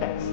text